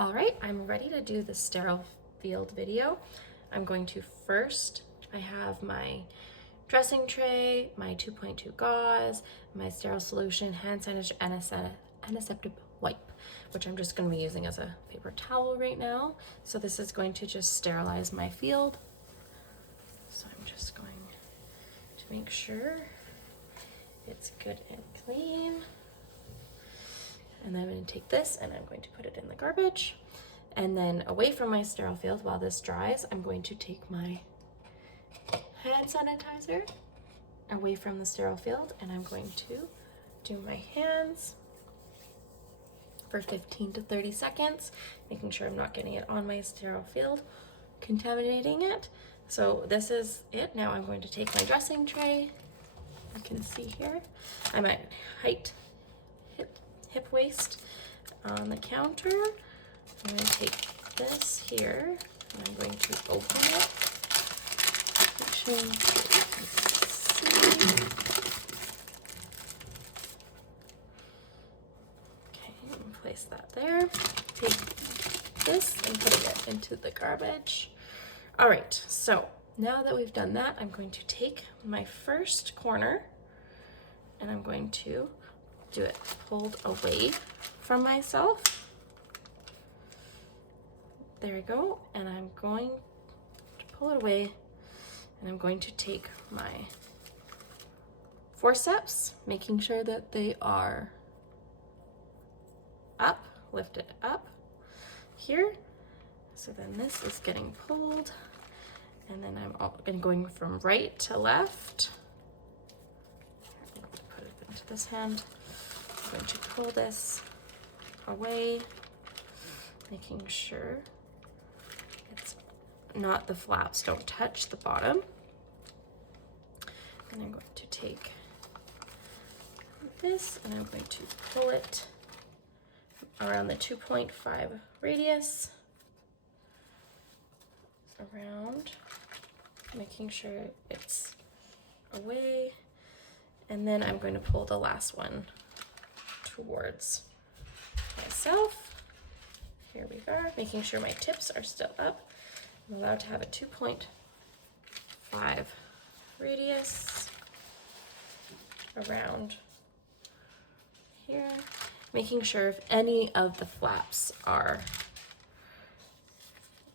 All right, I'm ready to do the sterile field video. I'm going to first, I have my dressing tray, my 2.2 gauze, my sterile solution, hand sanitizer, and antiseptic wipe, which I'm just going to be using as a paper towel right now. So this is going to just sterilize my field. So I'm just going to make sure it's good and clean. And then I'm going to take this and I'm going to put it in the garbage. And then away from my sterile field, while this dries, I'm going to take my hand sanitizer away from the sterile field, and I'm going to do my hands for 15 to 30 seconds, making sure I'm not getting it on my sterile field, contaminating it. So this is it. Now I'm going to take my dressing tray. You can see here, I'm at height, hip waist on the counter. I'm going to take this here and I'm going to open it. Make sure you can see. Okay, and place that there. Take this and put it into the garbage. All right, so now that we've done that, I'm going to take my first corner and I'm going to do it pulled away from myself. There we go. And I'm going to pull it away and I'm going to take my forceps, making sure that they are up, lifted up here. So then this is getting pulled and then I'm going from right to left. I'm going to put it into this hand. I'm going to pull this away, making sure it's not, the flaps don't touch the bottom. And I'm going to take this and I'm going to pull it around the 2.5 radius around, making sure it's away. And then I'm going to pull the last one towards myself. Here we are, making sure my tips are still up. I'm allowed to have a 2.5 radius around here, making sure if any of the flaps are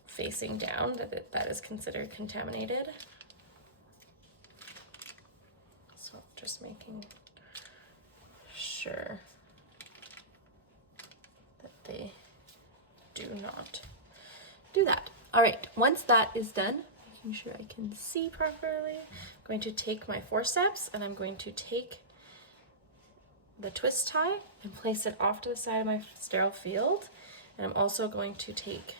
facing down, that is considered contaminated. So just making sure that they do not do that. All right, once that is done, making sure I can see properly, I'm going to take my forceps and I'm going to take the twist tie and place it off to the side of my sterile field. And I'm also going to take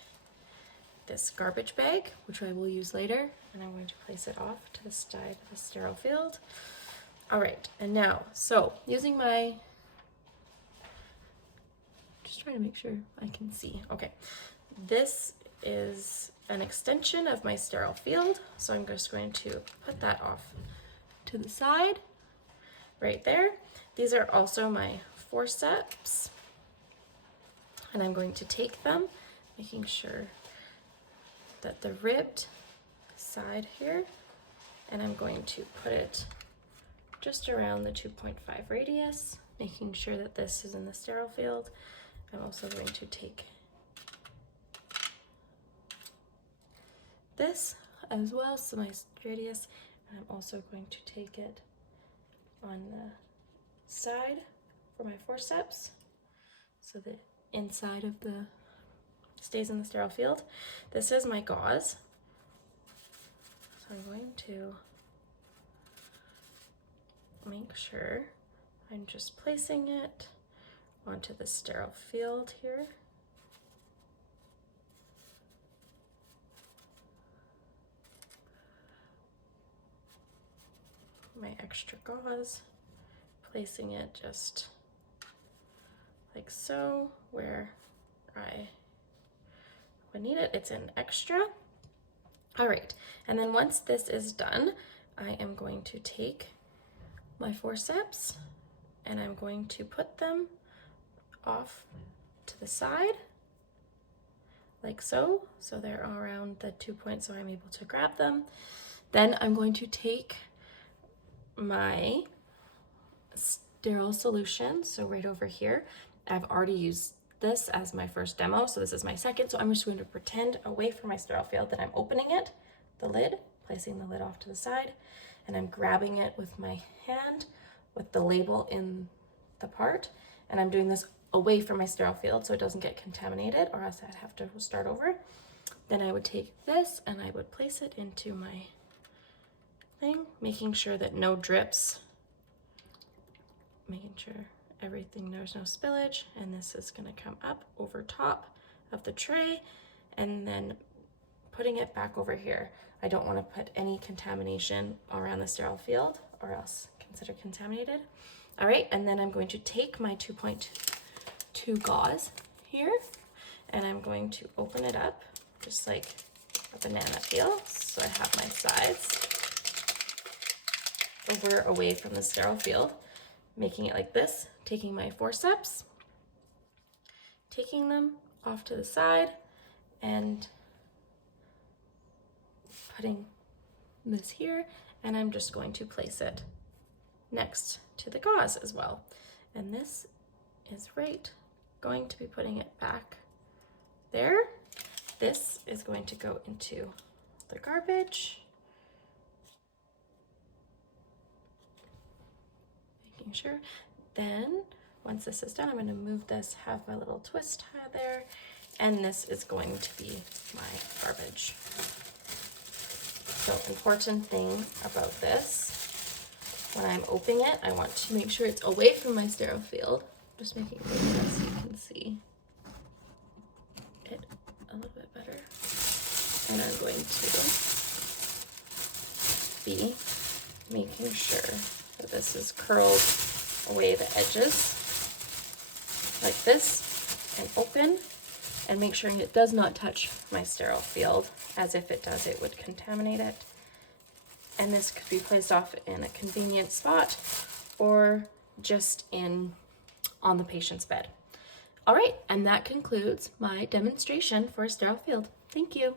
this garbage bag, which I will use later, and I'm going to place it off to the side of the sterile field. All right, and now, so using my, just trying to make sure I can see. Okay, this is an extension of my sterile field, so I'm just going to put that off to the side right there. These are also my forceps, and I'm going to take them, making sure that the ribbed side here, and I'm going to put it just around the 2.5 radius, making sure that this is in the sterile field. I'm also going to take this as well, so my radius, and I'm also going to take it on the side for my forceps, so the inside of the stays in the sterile field. This is my gauze, so I'm going to make sure I'm just placing it onto the sterile field here. My extra gauze, placing it just like so where I would need it. It's an extra. All right, and then once this is done, I am going to take my forceps and I'm going to put them off to the side like so. So they're around the 2 points, so I'm able to grab them. Then I'm going to take my sterile solution, so right over here. I've already used this as my first demo, so this is my second. So I'm just going to pretend away from my sterile field that I'm opening it, the lid, placing the lid off to the side, and I'm grabbing it with my hand with the label in the part, and I'm doing this away from my sterile field so it doesn't get contaminated, or else I'd have to start over. Then I would take this and I would place it into my thing, making sure that no drips, making sure everything, there's no spillage, and this is going to come up over top of the tray and then putting it back over here. I don't want to put any contamination around the sterile field or else consider contaminated. All right, and then I'm going to take my 2.2 gauze here and I'm going to open it up just like a banana peel. So I have my sides over away from the sterile field, making it like this, taking my forceps, taking them off to the side and putting this here, and I'm just going to place it next to the gauze as well. And this is going to be putting it back there. This is going to go into the garbage. Making sure. Then once this is done, I'm going to move this, have my little twist tie there, and this is going to be my garbage. So important thing about this, when I'm opening it, I want to make sure it's away from my sterile field. Just making it so you can see it a little bit better. And I'm going to be making sure that this is curled away the edges like this and open, and make sure it does not touch my sterile field, as if it does, it would contaminate it. And this could be placed off in a convenient spot or just on the patient's bed. All right, and that concludes my demonstration for a sterile field. Thank you.